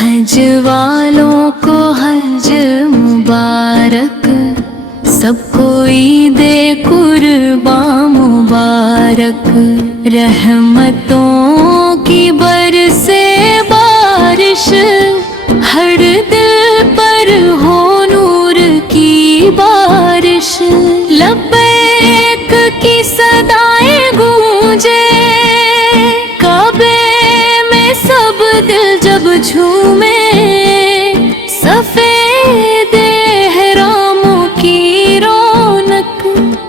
حج والوں کو حج مبارک، سب کو عید قرباں مبارک، رحمتوں کی برسے بارش، ہر دل پر ہو نور کی بارش، لبیک کی صدائیں گونجے کعبے میں، سب دل جب جھومے، سفید احراموں کی رونق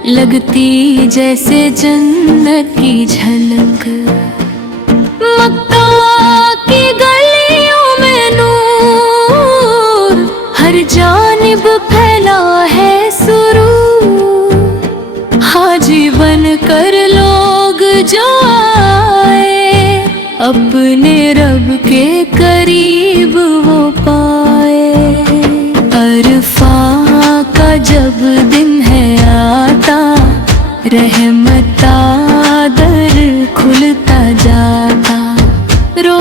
لگتی جیسے جنت کی جھلک، مکہ کی گلیوں میں نور، ہر جانب پھیلا ہے سرور، حاجی بن کر لوگ جو آئے، اپنے رب کے قریب وہ پائے، عرفہ کا جب دن ہے آتا، رحمت در کھلتا جاتا، رو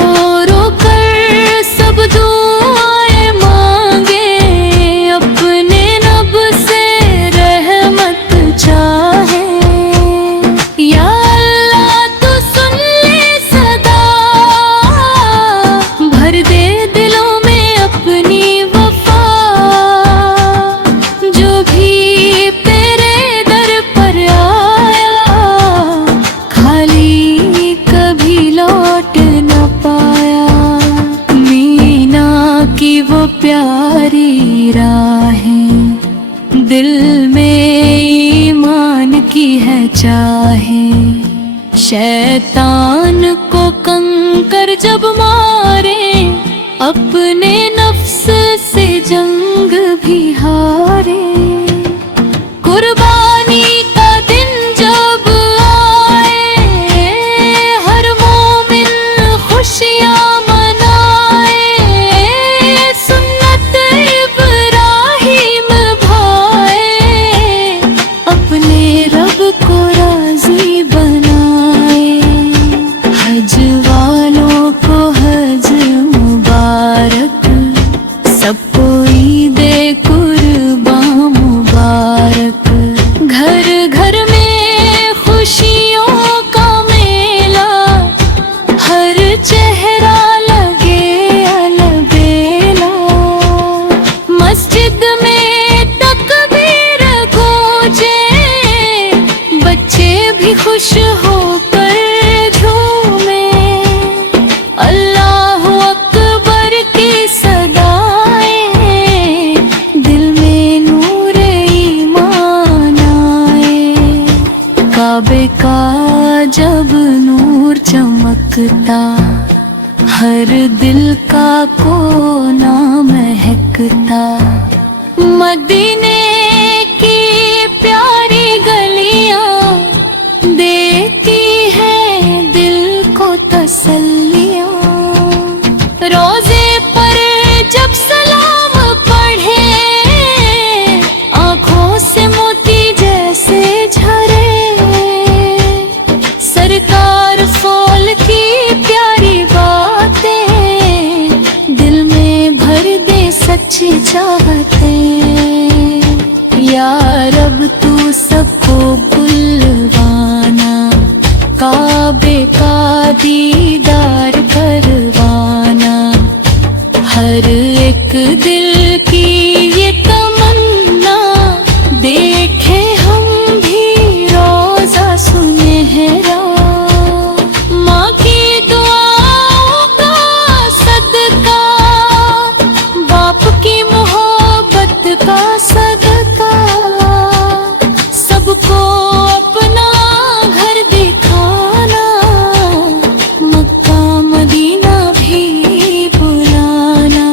رو کر سب دعائیں مانگے، اپنے رب سے رحمت چاہے، یا اللہ تو سن لے صدا، بھر دے دلوں میں اپنی وفا، جو بھی تیرے در پر آیا، خالی کبھی لوٹ نہ پایا، مینا کی وہ پیاری راہیں، دل میں ایمان کی ہے چاہیں، شیطان کو کنکر جب مارے، اپنے نفس سے جنگ بھی ہارے، قربانی کا دن جب آئے، ہر مومن خوشیاں منائے، سنت ابراہیم بھائے، اپنے رب کو راضی بنائے، حج والوں کو حج مبارک، سب کو عید قرباں مبارک، گھر گھر میں خوشیوں کا میلہ، ہر چہرہ لگے البیلا، مسجد میں تکبیر گونجے، بچے بھی خوش ہو کر جھومے، اللہ اکبر کی صدائیں، دل میں نور ایمان آئے، کعبے کا جب نور چمکتا، ہر دل کا کونا مہکتا، مدینے کی پیاری گلیاں دیتی ہیں دل کو تسلیاں، روزے پر جب سلام پڑھے، آنکھوں سے موتی جیسے جھرے، سرکار فول کی پیاری باتیں، دل میں بھر دے سچی چاہتیں، یا رب تو سب کو بلوانا، کعبے کا دیدار کروانا، ہر ایک دل کی یہ تمنا، دیکھیں ہم بھی روزہ سنہرا، ماں کی دعاؤں کا صدقہ، باپ کی محبت کا صدقہ، سب کو اپنا گھر دکھانا، مکہ مدینہ بھی بلانا،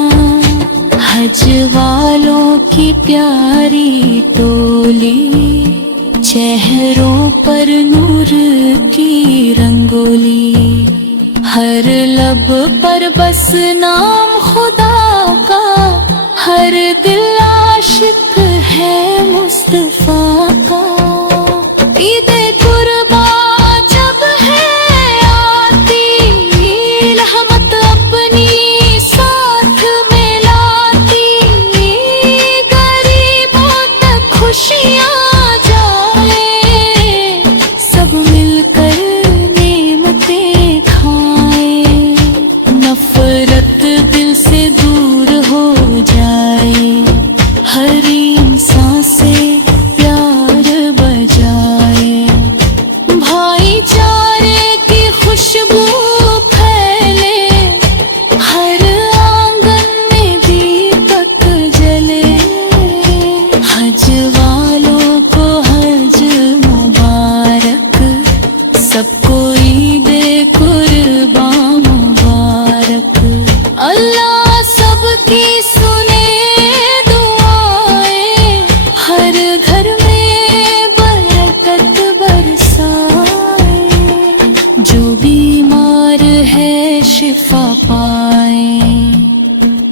حج والوں کی پیاری ٹولی، چہروں پر نور کی رنگولی، ہر لب پر بس نام خدا کا، ہر دل عاشق ہے مصطفیٰ کا، عید قرباں جب ہے آتی، رحمت اپنی ساتھ